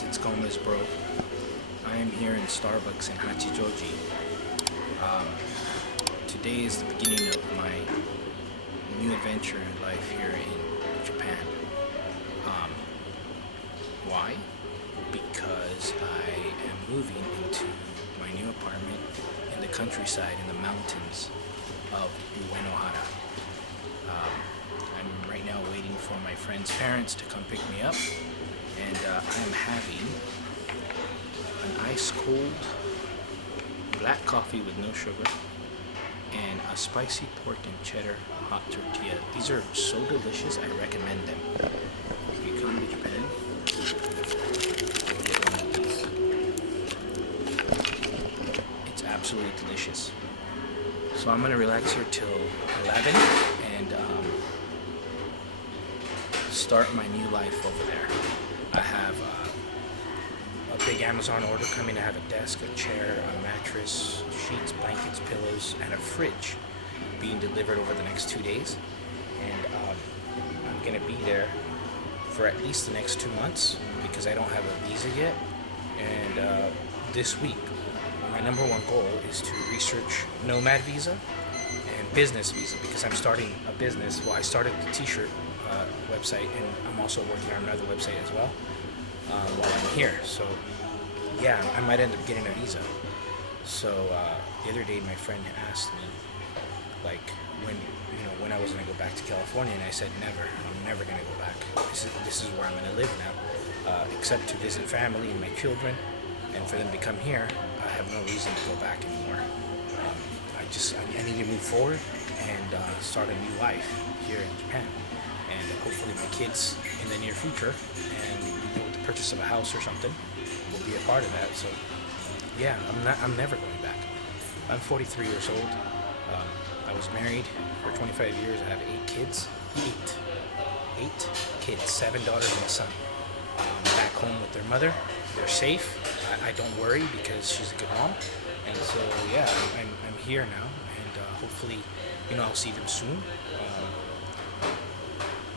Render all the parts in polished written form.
guys, it's Gomez bro. I am here in Starbucks in Hachijoji. Um, Today is the beginning of my new adventure in life here in Japan. Um, why? Because I am moving into my new apartment in the countryside in the mountains of Uenohara. I'm right now waiting for my friend's parents to come pick me up, and I am having an ice cold black coffee with no sugar and a spicy pork and cheddar hot tortilla. These are so delicious, I recommend them. If you come to Japan, get one of these. It's absolutely delicious. So I'm gonna relax here till 11 and start my new life over there. I have a big Amazon order coming. I have a desk, a chair, a mattress, sheets, blankets, pillows, and a fridge being delivered over the next 2 days. And I'm gonna be there for at least the next 2 months because I don't have a visa yet. And this week, my number one goal is to research nomad visa and business visa because I'm starting a business. Well, I started the t-shirt website, and I'm also working on another website as well while I'm here. So yeah, I might end up getting a visa. So the other day my friend asked me like when I was gonna go back to California, and I said never. I'm never gonna go back. This is where I'm gonna live now, except to visit family and my children, and for them to come here. I have no reason to go back anymore. I need to move forward and start a new life here in Japan, and hopefully my kids in the near future, and with the purchase of a house or something, will be a part of that. So yeah, I'm never going back. I'm 43 years old. I was married for 25 years. I have 8 kids. Eight kids, 7 daughters and a son. Back home with their mother. They're safe. I don't worry because she's a good mom. And so yeah, I'm here now, and hopefully, I'll see them soon.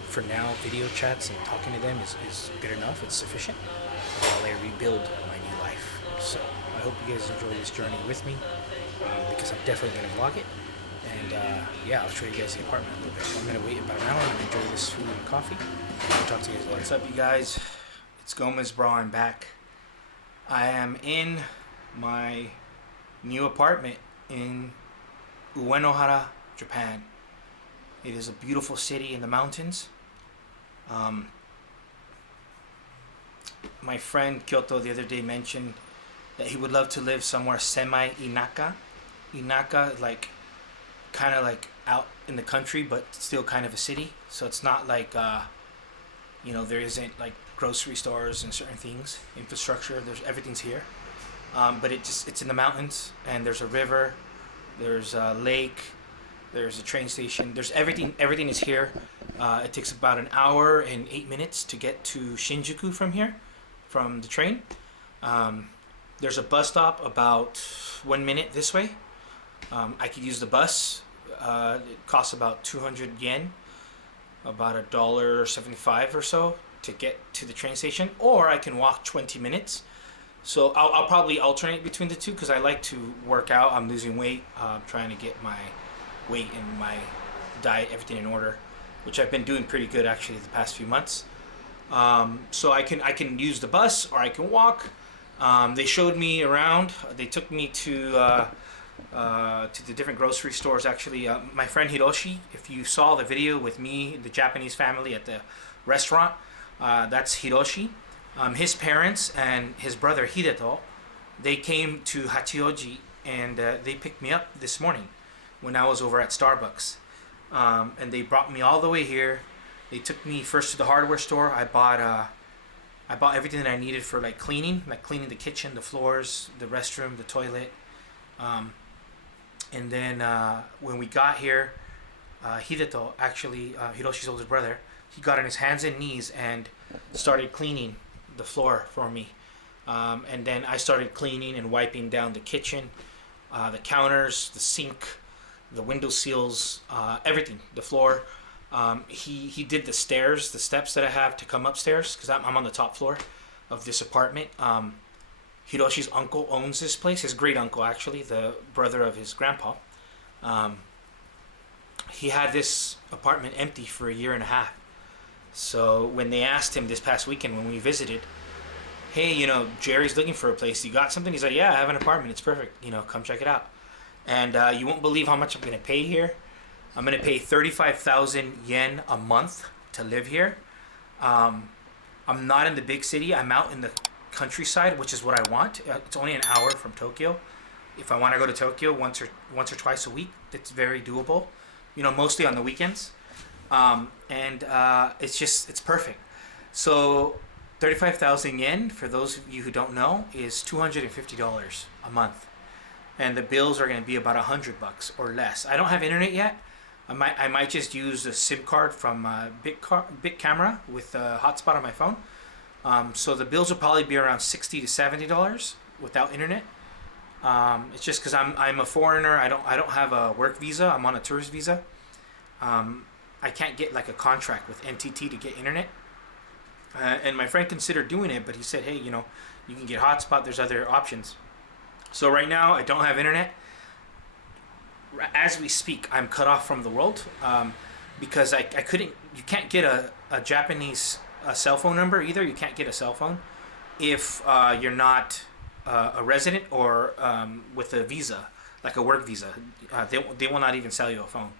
For now, video chats and talking to them is good enough. It's sufficient while I rebuild my new life. So I hope you guys enjoy this journey with me because I'm definitely going to vlog it. And yeah, I'll show you guys the apartment a little bit. I'm going to wait about an hour and enjoy this food and coffee. I'll talk to you guys later. What's up, you guys? It's Gomez bro. I'm back. I am in my new apartment in Uenohara, Japan. It is a beautiful city in the mountains. My friend Kyoto the other day mentioned that he would love to live somewhere semi-inaka. Inaka, like kind of like out in the country, but still kind of a city. So it's not like there isn't like grocery stores and certain things, infrastructure. Everything's here, but it's in the mountains, and there's a river, there's a lake, there's a train station, there's everything. Everything is here. It takes about an hour and 8 minutes to get to Shinjuku from here, from the train. There's a bus stop about 1 minute this way. I could use the bus. It costs about 200 yen, about $1.75 or so to get to the train station, or I can walk 20 minutes. So I'll probably alternate between the two because I like to work out. I'm losing weight, trying to get my weight and my diet, everything in order, which I've been doing pretty good actually the past few months. So I can use the bus or I can walk. They showed me around. They took me to the different grocery stores. Actually, my friend Hiroshi, if you saw the video with me, the Japanese family at the restaurant, that's Hiroshi. His parents and his brother Hideto, they came to Hachioji, and they picked me up this morning when I was over at Starbucks. And they brought me all the way here. They took me first to the hardware store. I bought everything that I needed for like cleaning the kitchen, the floors, the restroom, the toilet. And then when we got here, Hideto, actually Hiroshi's older brother, he got on his hands and knees and started cleaning the floor for me. And then I started cleaning and wiping down the kitchen, the counters, the sink, the window seals, everything, the floor. He did the steps that I have to come upstairs because I'm on the top floor. of this apartment. Hiroshi's uncle owns this place. His great uncle, actually, the brother of his grandpa. Um, he had this apartment empty for a year and a half. So when they asked him this past weekend when we visited, hey, Jerry's looking for a place. You got something? He's like, yeah, I have an apartment. It's perfect. Come check it out. And you won't believe how much I'm going to pay here. I'm going to pay 35,000 yen a month to live here. I'm not in the big city. I'm out in the countryside, which is what I want. It's only an hour from Tokyo. If I want to go to Tokyo once or twice a week, it's very doable. Mostly on the weekends. And it's perfect. So 35,000 yen, for those of you who don't know, is $250 a month. And the bills are going to be about $100 or less. I don't have internet yet. I might just use a SIM card from Big Camera with a hotspot on my phone. So the bills will probably be around $60 to $70 without internet. It's just because I'm a foreigner. I don't have a work visa. I'm on a tourist visa. I can't get like a contract with NTT to get internet. And my friend considered doing it, but he said, hey, you can get hotspot. There's other options. So right now I don't have internet. As we speak, I'm cut off from the world because I couldn't. You can't get a Japanese cell phone number either. You can't get a cell phone if you're not a resident or with a visa, like a work visa. They will not even sell you a phone.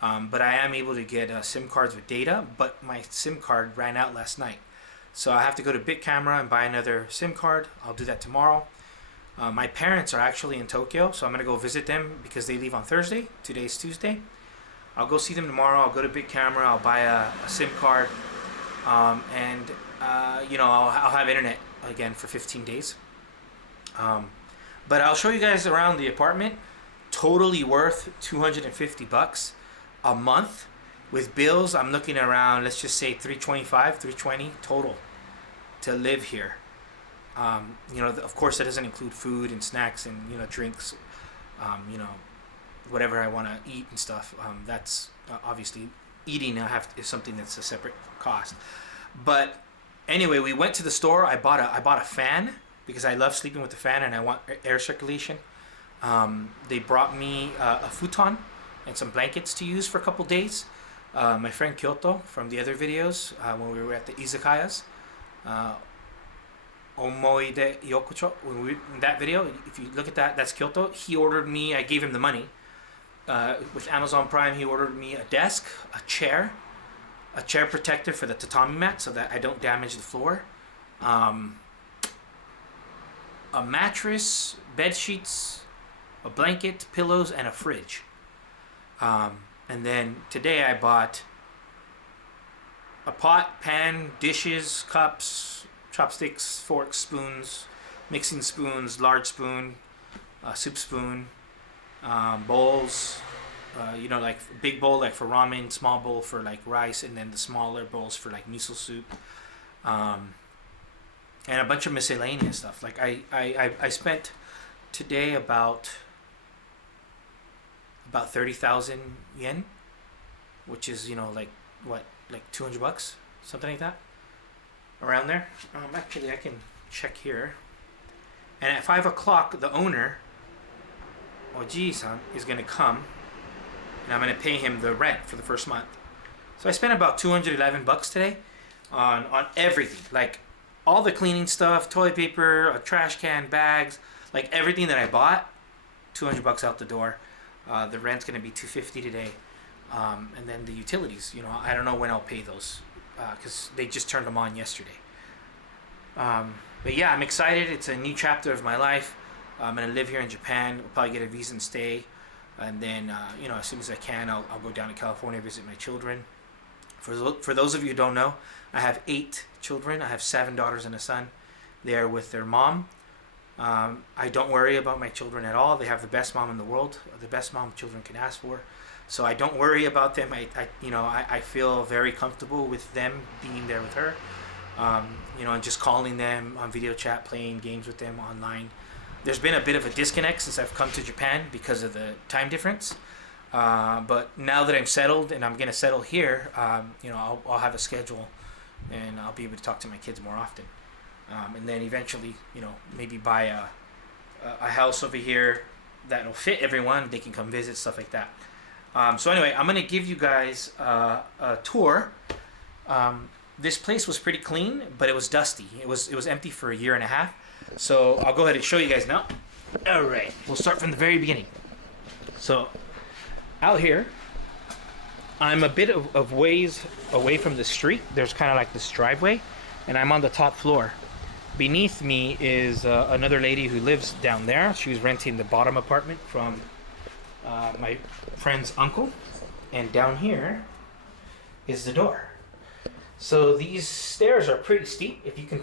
But I am able to get SIM cards with data, but my SIM card ran out last night. So I have to go to Big Camera and buy another SIM card. I'll do that tomorrow. My parents are actually in Tokyo, so I'm going to go visit them because they leave on Thursday. Today's Tuesday. I'll go see them tomorrow. I'll go to Big Camera. I'll buy a SIM card. And I'll have internet again for 15 days. But I'll show you guys around the apartment. Totally worth $250 a month. With bills, I'm looking around, let's just say $320 total to live here. Of course, that doesn't include food and snacks and drinks. Whatever I want to eat and stuff. That's obviously eating. Is something that's a separate cost. But anyway, we went to the store. I bought a fan because I love sleeping with the fan and I want air circulation. They brought me a futon and some blankets to use for a couple days. My friend Kyoto from the other videos when we were at the izakayas. Omoide Yokocho, in that video, if you look at that, that's Kyoto. He ordered me, I gave him the money. With Amazon Prime, he ordered me a desk, a chair protector for the tatami mat so that I don't damage the floor, a mattress, bed sheets, a blanket, pillows, and a fridge. And then today I bought a pot, pan, dishes, cups, chopsticks, forks, spoons, mixing spoons, large spoon, soup spoon, bowls, like big bowl like for ramen, small bowl for like rice, and then the smaller bowls for like miso soup, and a bunch of miscellaneous stuff. Like I spent today about 30,000 yen, which is like $200, something like that, around there. Actually, I can check here. And at 5 o'clock, the owner, Oji-san, is gonna come, and I'm gonna pay him the rent for the first month. So I spent about $211 today on everything, like all the cleaning stuff, toilet paper, a trash can, bags, like everything that I bought. $200 out the door. The rent's gonna be $250 today, and then the utilities. I don't know when I'll pay those because they just turned them on yesterday. But yeah, I'm excited. It's a new chapter of my life. I'm gonna live here in Japan. I'll probably get a visa and stay, and then as soon as I can, I'll go down to California, visit my children. For those of you who don't know, I have 8 children. I have 7 daughters and a son. They are with their mom. I don't worry about my children at all. They have the best mom in the world, the best mom children can ask for. So I don't worry about them. I feel very comfortable with them being there with her. And just calling them on video chat, playing games with them online. There's been a bit of a disconnect since I've come to Japan because of the time difference. But now that I'm settled and I'm gonna settle here, I'll have a schedule, and I'll be able to talk to my kids more often. and then eventually, maybe buy a house over here that'll fit everyone. They can come visit, stuff like that. So anyway, I'm gonna give you guys a tour. This place was pretty clean, but it was dusty. It was empty for a year and a half. So I'll go ahead and show you guys now. All right, we'll start from the very beginning. So out here, I'm a bit of ways away from the street. There's kind of like this driveway, and I'm on the top floor. Beneath me is another lady who lives down there. She was renting the bottom apartment from my friend's uncle. And down here is the door. So these stairs are pretty steep. If you can,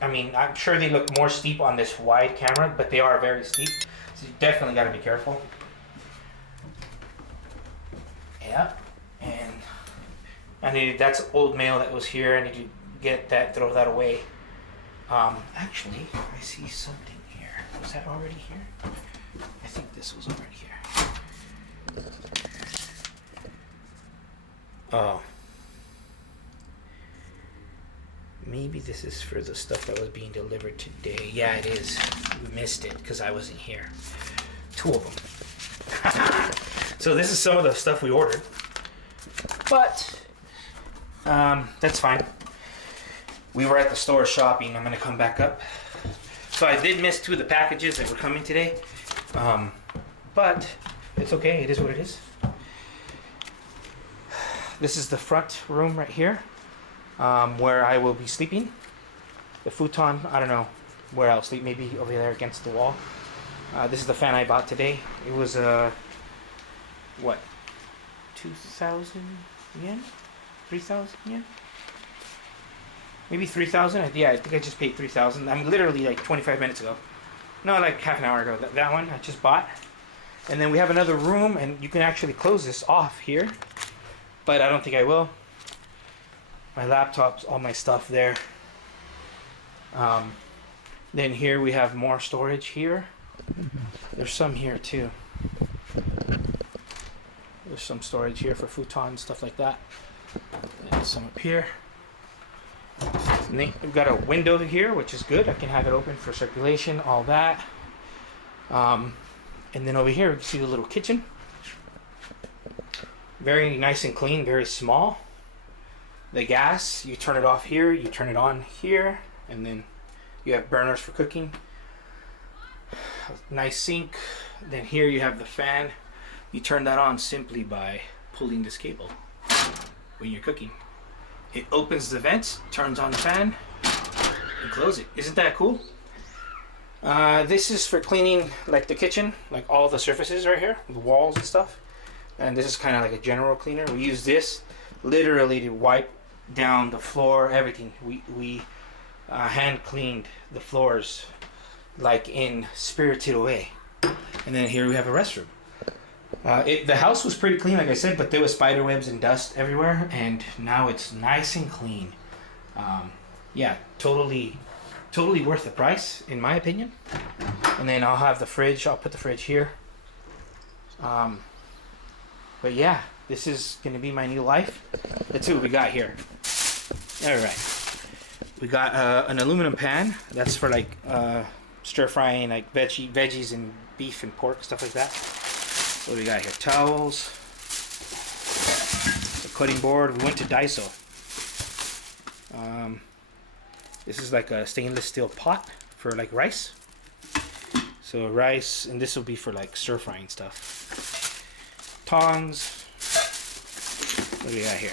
I mean, I'm sure they look more steep on this wide camera, but they are very steep. So you definitely got to be careful. Yeah, and that's old mail that was here. I need to get that, throw that away. Actually, I see something here. Was that already here? I think this was already here. Oh. Maybe this is for the stuff that was being delivered today. Yeah, it is. We missed it because I wasn't here. 2 of them. So this is some of the stuff we ordered. But, that's fine. We were at the store shopping. I'm going to come back up. So I did miss 2 of the packages that were coming today. But it's okay. It is what it is. This is the front room right here. Where I will be sleeping. The futon, I don't know where I'll sleep, maybe over there against the wall. This is the fan I bought today. It was, what, 2,000 yen? 3,000 yen? Maybe 3,000? Yeah, I think I just paid 3,000. I mean, literally like 25 minutes ago. No, like half an hour ago. That one I just bought. And then we have another room, and you can actually close this off here. But I don't think I will. My laptop's, all my stuff there. Then here we have more storage here. There's some here too. There's some storage here for futon, stuff like that. And some up here. And then we've got a window here, which is good. I can have it open for circulation, all that. And then over here, you can see the little kitchen. Very nice and clean, very small. The gas, you turn it off here, you turn it on here, and then you have burners for cooking. Nice sink. Then here you have the fan. You turn that on simply by pulling this cable when you're cooking. It opens the vents, turns on the fan, and close it. Isn't that cool? This is for cleaning like the kitchen, like all the surfaces right here, the walls and stuff. And this is kind of like a general cleaner. We use this literally to wipe down the floor, everything. We hand cleaned the floors like in Spirited Away. And then here we have a restroom. The house was pretty clean, like I said, but there was spider webs and dust everywhere, and now it's nice and clean. Yeah, totally worth the price, in my opinion. And then I'll have the fridge. I'll put the fridge here. But yeah, this is gonna be my new life. Let's see what we got here. All right, we got an aluminum pan. That's for like stir frying like veggies and beef and pork, stuff like that. What do we got here? Towels. A cutting board. We went to Daiso. This is like a stainless steel pot for like rice. So rice, and this will be for like stir frying stuff. Tongs. What do we got here?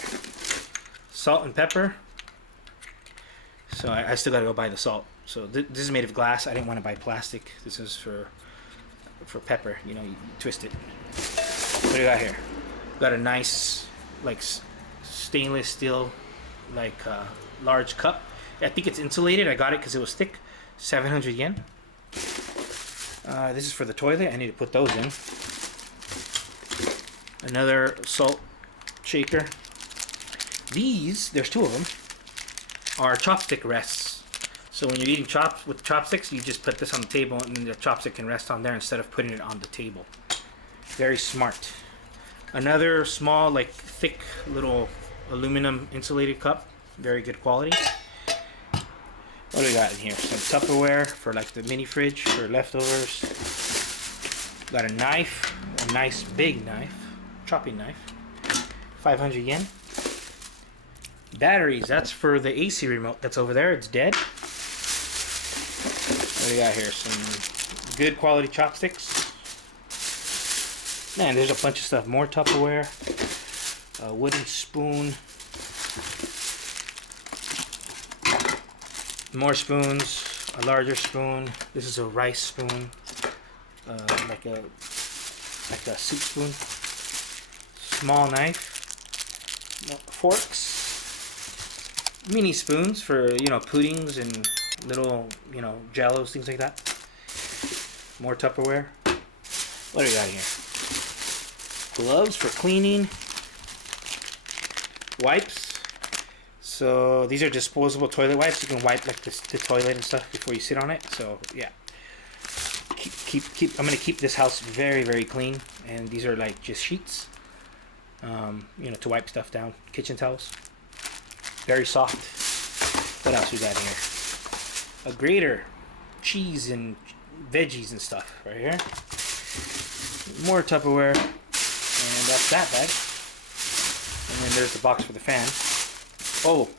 Salt and pepper. So I still gotta go buy the salt. So this is made of glass. I didn't want to buy plastic. This is for pepper. You know, you twist it. What do we got here? Got a nice like stainless steel like large cup. I think it's insulated. I got it because it was thick. 700 yen. This is for the toilet. I need to put those in. Another salt shaker. These, there's 2 of them, are chopstick rests. So when you're eating with chopsticks, you just put this on the table and then the chopstick can rest on there instead of putting it on the table. Very smart. Another small, like thick little aluminum insulated cup. Very good quality. What do we got in here? Some Tupperware for like the mini fridge for leftovers. Got a knife, a nice big knife, chopping knife. 500 yen. Batteries, that's for the AC remote that's over there. It's dead. What do we got here? Some good quality chopsticks. Man, there's a bunch of stuff. More Tupperware. A wooden spoon. More spoons. A larger spoon. This is a rice spoon. Like a soup spoon. Small knife. Forks. Mini spoons for, puddings and little, jellos, things like that. More Tupperware. What do we got here? Gloves for cleaning. Wipes. So these are disposable toilet wipes. You can wipe like the toilet and stuff before you sit on it. So yeah. I'm gonna keep this house very, very clean. And these are like just sheets. To wipe stuff down. Kitchen towels. Very soft. What else we got here? A grater. Cheese and veggies and stuff right here. More Tupperware. And that's that bag. And then there's the box for the fan. Oh,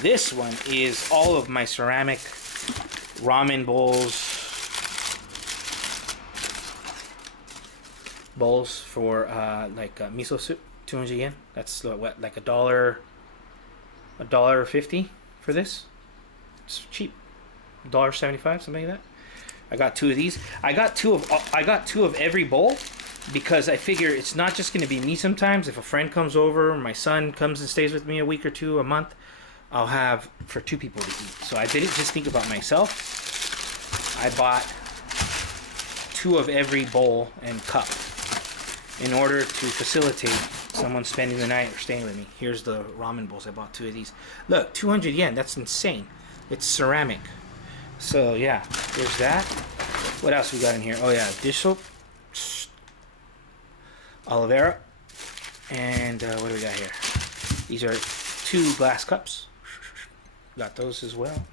this one is all of my ceramic ramen bowls. Bowls for miso soup. 200 yen. That's what, like $1.50 for this. It's cheap. $1.75, something like that. I got two of these. I got two of every bowl because I figure it's not just going to be me sometimes. If a friend comes over, my son comes and stays with me a week or two, a month, I'll have for two people to eat. So I didn't just think about myself. I bought two of every bowl and cup in order to facilitate someone spending the night or staying with me. Here's the ramen bowls. I bought two of these. Look, 200 yen. That's insane. It's ceramic. So yeah, there's that. What else we got in here? Oh yeah, dish soap, aloe vera, and what do we got here? These are 2 glass cups. Got those as well.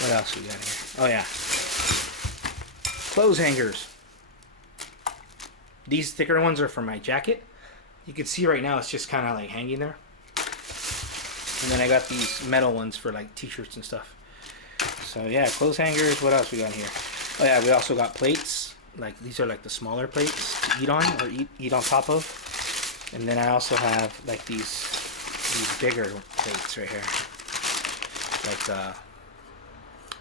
What else we got here? Oh yeah, clothes hangers. These thicker ones are for my jacket. You can see right now it's just kind of like hanging there. And then I got these metal ones for like t-shirts and stuff. So yeah, clothes hangers. What else we got here? Oh yeah, we also got plates. Like these are like the smaller plates to eat on or eat on top of. And then I also have like these bigger plates right here. Like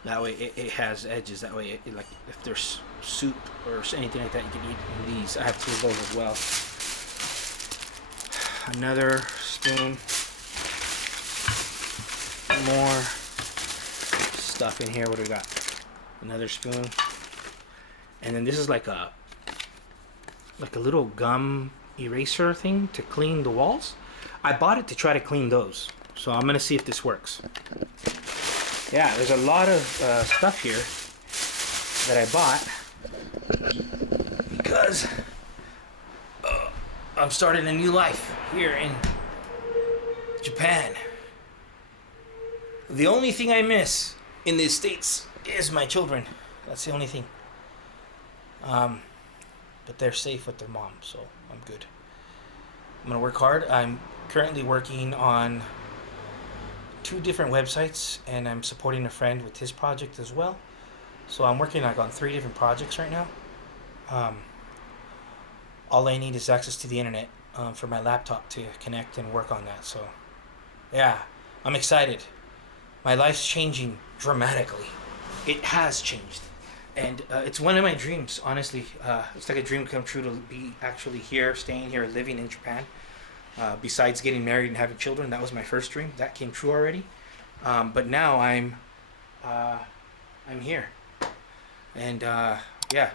that way it has edges. That way it like if there's soup or anything like that, you can eat these. I have 2 of those as well. Another spoon. More stuff in here. What do we got? Another spoon. And then this is like a little gum eraser thing to clean the walls. I bought it to try to clean those. So I'm gonna see if this works. Yeah, there's a lot of stuff here that I bought because I'm starting a new life here in Japan. The only thing I miss in the States is my children. That's the only thing. But they're safe with their mom, so I'm good. I'm gonna work hard. I'm currently working on 2 different websites, and I'm supporting a friend with his project as well. So I'm working like on 3 different projects right now. All I need is access to the internet for my laptop to connect and work on that. So yeah, I'm excited. My life's changing dramatically. It has changed. And it's one of my dreams, honestly. It's like a dream come true to be actually here, staying here, living in Japan. Besides getting married and having children, that was my first dream. That came true already. But now I'm here. And yeah,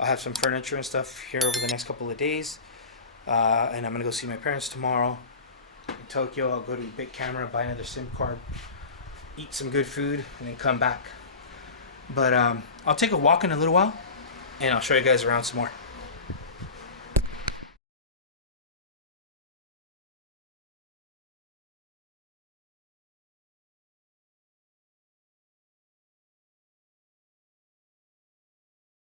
I'll have some furniture and stuff here over the next couple of days. And I'm going to go see my parents tomorrow in Tokyo. I'll go to Big Camera, buy another SIM card, eat some good food, and then come back. But I'll take a walk in a little while, and I'll show you guys around some more.